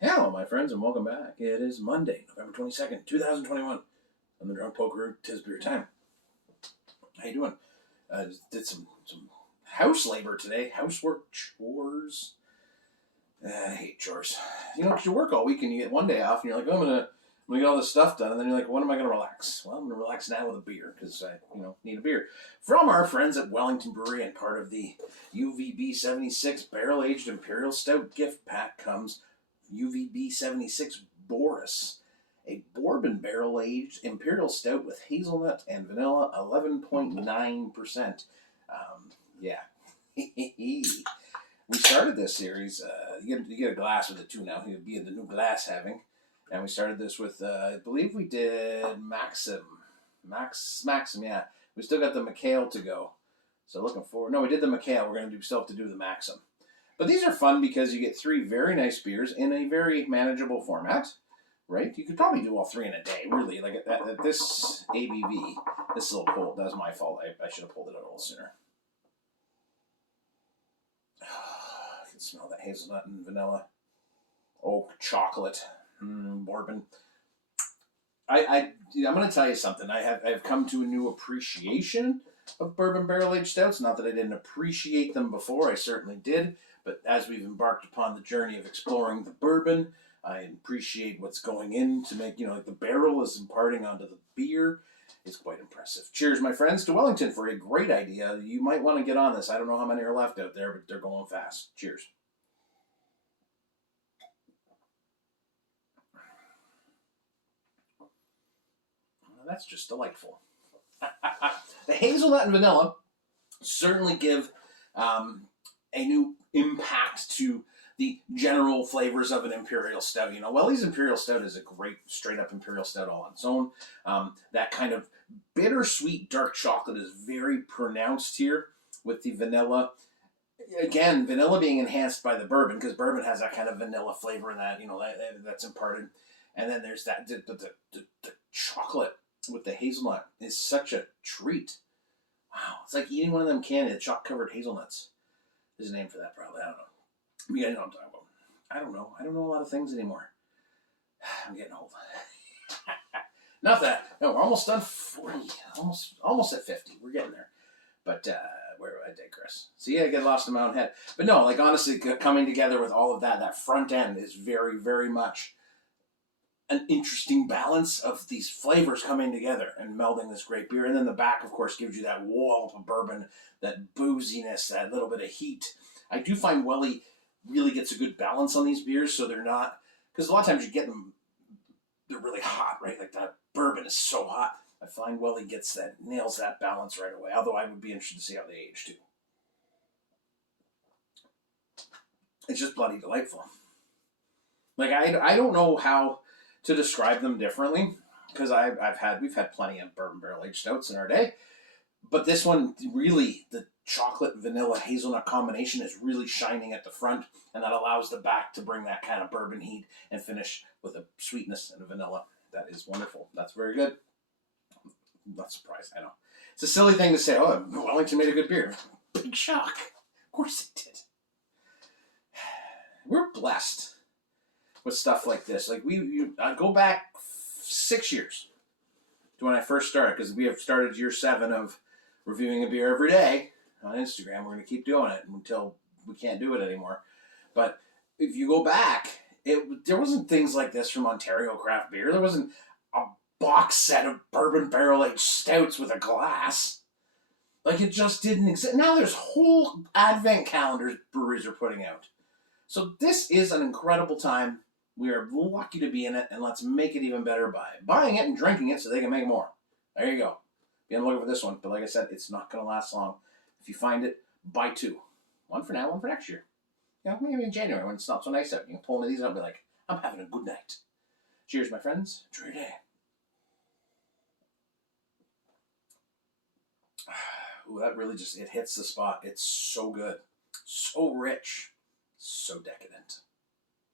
Hello, my friends, and welcome back. It is Monday, November 22nd, 2021. On the Drunk Poker, 'tis beer time. How you doing? Just did some house labor today, housework, chores. I hate chores. You know, 'cause you work all week and you get one day off, and you're like, oh, I'm gonna get all this stuff done, and then you're like, when am I gonna relax? Well, I'm gonna relax now with a beer because I, need a beer. From our friends at Wellington Brewery and part of the UVB-76 barrel-aged Imperial Stout gift pack comes UVB-76 Boris, a Bourbon barrel-aged Imperial Stout with hazelnut and vanilla, 11.9%. Yeah. We started this series. You get a glass with it too now. You'll be in the new glass having. And we started this with, I believe we did Maxim, yeah. We still got the McHale to go. So looking forward. No, we did the McHale. We're going to still have to do the Maxim. But these are fun because you get three very nice beers in a very manageable format, right? You could probably do all three in a day, really. Like at this ABV, this is a little cold. That was my fault. I should have pulled it out a little sooner. I can smell that hazelnut and vanilla. Oak, chocolate, bourbon. I'm going to tell you something. I've come to a new appreciation of bourbon barrel-aged stouts. Not that I didn't appreciate them before. I certainly did. But as we've embarked upon the journey of exploring the bourbon, I appreciate what's going in to make, like the barrel is imparting onto the beer. It's quite impressive. Cheers, my friends, to Wellington for a great idea. You might want to get on this. I don't know how many are left out there, but they're going fast. Cheers. That's just delightful. The hazelnut and vanilla certainly give a new impact to the general flavors of an Imperial Stout. Welly's Imperial Stout is a great straight-up Imperial Stout all on its own. That kind of bittersweet dark chocolate is very pronounced here with the vanilla. Again, vanilla being enhanced by the bourbon, because bourbon has that kind of vanilla flavor in that, that's imparted. And then there's that, the chocolate with the hazelnut is such a treat. Wow, it's like eating one of them candy, the chocolate-covered hazelnuts. There's a name for that, probably. I don't know. You guys know what I'm talking about. I don't know. I don't know a lot of things anymore. I'm getting old. Not that. No, we're almost done 40. Almost at 50. We're getting there. But where I digress. See, I get lost in my own head. But no, like honestly, coming together with all of that front end is very, very much an interesting balance of these flavors coming together and melding this great beer. And then the back, of course, gives you that wallop of bourbon, that booziness, that little bit of heat. I do find Welly really gets a good balance on these beers, so they're not, because a lot of times you get them, they're really hot, right? Like that bourbon is so hot. I find Welly nails that balance right away, although I would be interested to see how they age too. It's just bloody delightful. Like, I don't know how to describe them differently, because we've had plenty of bourbon barrel aged stouts in our day, but this one really, the chocolate vanilla hazelnut combination is really shining at the front, and that allows the back to bring that kind of bourbon heat and finish with a sweetness and a vanilla. That is wonderful. That's very good. I'm not surprised. I know it's a silly thing to say. Oh, Wellington made a good beer. Big shock. Of course it did. We're blessed with stuff like this. Like I go back 6 years to when I first started, because we have started year 7 of reviewing a beer every day on Instagram. We're going to keep doing it until we can't do it anymore. But if you go back, there wasn't things like this from Ontario Craft Beer. There wasn't a box set of bourbon barrel-aged stouts with a glass. Like, it just didn't exist. Now there's whole advent calendars breweries are putting out. So this is an incredible time. We are lucky to be in it, and let's make it even better by buying it and drinking it so they can make more. There you go. Be on the lookout for this one. But like I said, it's not going to last long. If you find it, buy 2. One for now, one for next year. Maybe in January when it's not so nice out. You can pull one of these out and be like, I'm having a good night. Cheers, my friends. Enjoy your day. Ooh, that really it hits the spot. It's so good. So rich. So decadent.